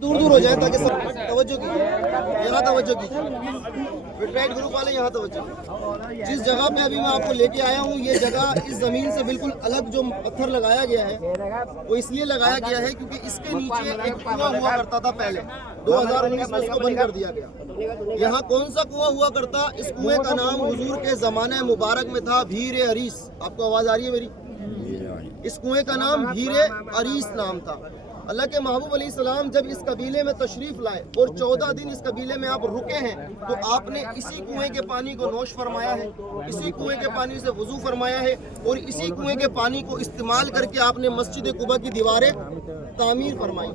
दूर दूर हो जाए ताकि सब तवज्जो कीजिए, यहाँ तवज्जो कीजिए, फिटराइट ग्रुप वाले यहाँ तवज्जो कीजिए। जिस जगह पे अभी मैं आपको लेके आया हूँ, ये जगह इस ज़मीन से बिल्कुल अलग जो पत्थर लगाया गया है वो इसलिए लगाया गया है क्योंकि इसके नीचे एक कुआं हुआ करता था पहले। 2019 में उसको बंद कर दिया गया। यहाँ कौन सा कुआं हुआ करता? इस कुएं का नाम हुजूर के ज़माने मुबारक में था भीर अरीस। आपको आवाज़ आ रही है मेरी? इस कुएं का नाम भीर अरीस नाम था। अल्लाह के महबूब अलैहिस्सलाम जब इस कबीले में तशरीफ लाए और 14 दिन इस कबीले में आप रुके हैं, तो आपने इसी कुएं के पानी को नोश फरमाया है, इसी कुएं के पानी से वुजू फरमाया है और इसी कुएं के पानी को इस्तेमाल करके आपने मस्जिद कुबा की दीवारें तामीर फरमाई।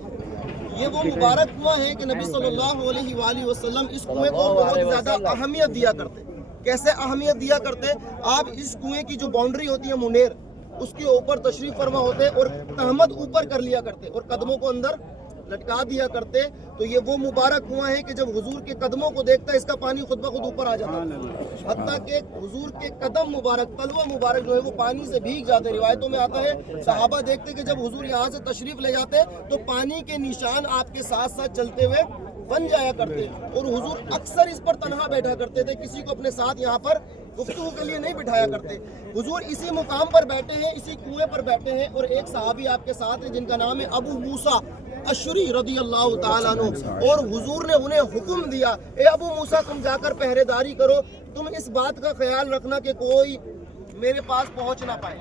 ये वो मुबारक कुआं है कि नबी सल्लल्लाहु अलैहि वसल्लम इस कुएं को बहुत ज़्यादा अहमियत दिया करते। कैसे अहमियत दिया करते? आप इस कुएं की जो बाउंड्री होती है मुनेर, उसके ऊपर तशरीफ फरमा होते और तहमद ऊपर कर लिया करते और कदमों को अंदर लटका दिया करते। तो ये वो मुबारक कुआं है कि जब हुजूर के कदमों को देखता इसका पानी खुद ब खुद ऊपर आ जाता, हत्ता कि हुजूर के कदम मुबारक, तलवा मुबारक जो है वो पानी से भीग जाते। रिवायतों में आता है सहाबा देखते कि जब हुजूर यहाँ से तशरीफ ले जाते तो पानी के निशान आपके साथ साथ चलते हुए बन जाया करते और हुजूर अक्सर इस पर तन्हा बैठा करते थे, किसी को अपने साथ यहाँ पर गुफ्तगू के लिए नहीं बिठाया करते। हुजूर इसी मुकाम पर बैठे हैं, इसी कुएं पर बैठे हैं और एक सहाबी आपके साथ है जिनका नाम है अबू मूसा अशरी रदी अल्लाह ताला अन्हु। और हुजूर ने उन्हें हुक्म दिया, ए अबू मूसा तुम जाकर पहरेदारी करो, तुम इस बात का ख्याल रखना कि कोई मेरे पास पहुंच ना पाए।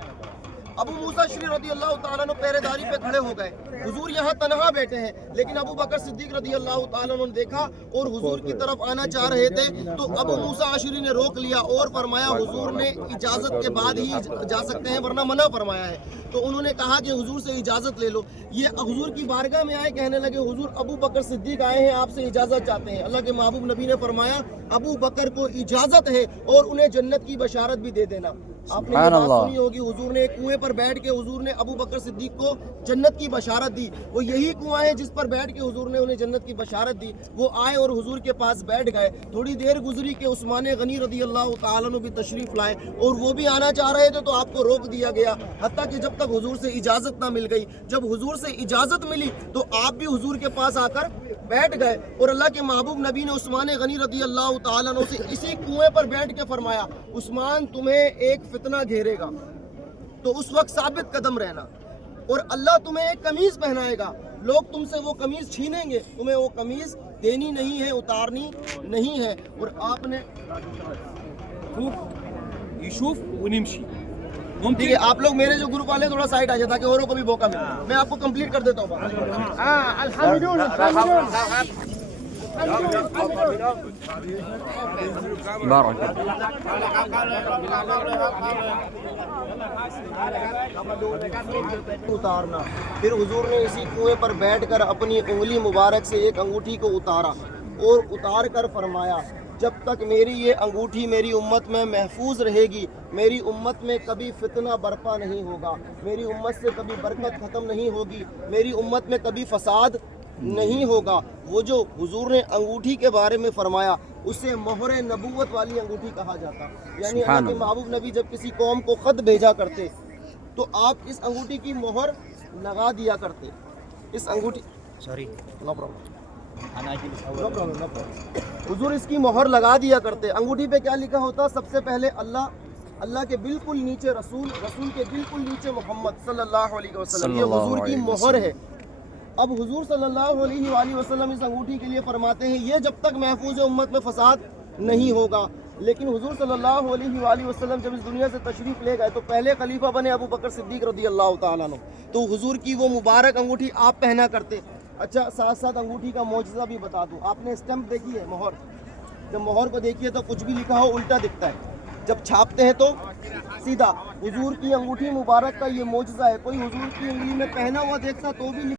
अबू मूसा अशरी रदी अल्लाह ताला अन्हु पहरेदारी पे खड़े हो गए। हुजूर यहाँ तनहा बैठे हैं, लेकिन अबू बकर सिद्दीक रदी अल्लाह ताला अन्हु ने देखा और हुजूर की तरफ आना चाह रहे थे, तो अबू मूसा अशरी ने रोक लिया और फरमाया हुजूर ने इजाज़त के बाद ही जा सकते हैं वरना मना फरमाया है। तो उन्होंने कहा कि हुजूर से इजाज़त ले लो। ये हुजूर की बारगाह में आए, कहने लगे हुजूर अबू बकर सिद्दीक आए हैं, आपसे इजाज़त चाहते हैं। अल्लाह के महबूब नबी ने फरमाया अबू बकर को इजाज़त है और उन्हें जन्नत की बशारत भी दे देना। आपने ये बात सुनी होगी, हुजूर ने एक कुएं पर बैठ के हुजूर ने अबू बकर सिद्दीक को जन्नत की बशारत दी। वो यही कुआं है जिस पर बैठ के हुजूर ने उन्हें जन्नत की बशारत दी। वो आए और हुजूर के पास बैठ गए। थोड़ी देर गुजरी के उस्मान गनी रदी अल्लाह ताला अन्हु भी तशरीफ लाए और वो भी आना चाह रहे थे, तो आपको रोक दिया गया हत्ता कि जब तक हुजूर से इजाज़त ना मिल गई। जब हुजूर से इजाज़त मिली तो आप भी हुजूर के पास आकर बैठ गए और अल्लाह के महबूब नबी ने उस्मान गनी रदी अल्लाह ताला अन्हु से इसी कुएं पर बैठ के फरमाया, उस्मान तुम्हें एक फितना घेरेगा तो उस वक्त साबित कदम रहना, और अल्लाह तुम्हें एक कमीज पहनाएगा, लोग तुमसे वो कमीज छीनेंगे, तुम्हें वो कमीज देनी नहीं है, उतारनी नहीं है। और आपने ठीक है, आप लोग मेरे जो ग्रुप वाले थोड़ा साइड आ जाए ताकि औरों को भी मौका मिले। मैं आपको कंप्लीट कर देता हूँ। उतारना, फिर हुजूर ने इसी कुएं पर बैठकर अपनी उंगली मुबारक से एक अंगूठी को उतारा और उतार कर फरमाया, जब तक मेरी ये अंगूठी मेरी उम्मत में महफूज रहेगी, मेरी उम्मत में कभी फितना बर्पा नहीं होगा, मेरी उम्मत से कभी बरकत ख़त्म नहीं होगी, मेरी उम्मत में कभी फसाद नहीं होगा। वो जो हुजूर ने अंगूठी के बारे में फरमाया उसे मोहर नबूवत वाली अंगूठी कहा जाता। यानी अल्लाह के महबूब नबी जब किसी कौम को ख़त भेजा करते तो आप इस अंगूठी की मोहर लगा दिया करते। इस अंगूठी नो प्रॉब्लम हुजूर इसकी मोहर लगा दिया करते। अंगूठी पे क्या लिखा होता? सबसे पहले अल्लाह, अल्लाह के बिल्कुल नीचे रसूल, रसूल के बिल्कुल नीचे मोहम्मद सल्लल्लाहु अलैहि वसल्लम। ये हुजूर की मोहर है। अब हुजूर सल्लल्लाहु अलैहि वसल्लम इस अंगूठी के लिए फरमाते हैं ये जब तक महफूज है उम्मत में फसाद नहीं होगा। लेकिन हुजूर सल्लल्लाहु अलैहि वसल्लम जब इस दुनिया से तशरीफ़ ले गए तो पहले खलीफा बने अबू बकर सिद्दीक रदी अल्लाह ताला अन्हु। तो हुजूर की वो मुबारक अंगूठी आप पहना करते। अच्छा, साथ साथ अंगूठी का मौजज़ा भी बता दूं। आपने स्टैम्प देखी है, मोहर? जब मोहर को देखिए तो कुछ भी लिखा हो उल्टा दिखता है, जब छापते हैं तो सीधा। हुजूर की अंगूठी मुबारक का ये मौजज़ा है। कोई हुजूर की उंगली में पहना हुआ देखता तो भी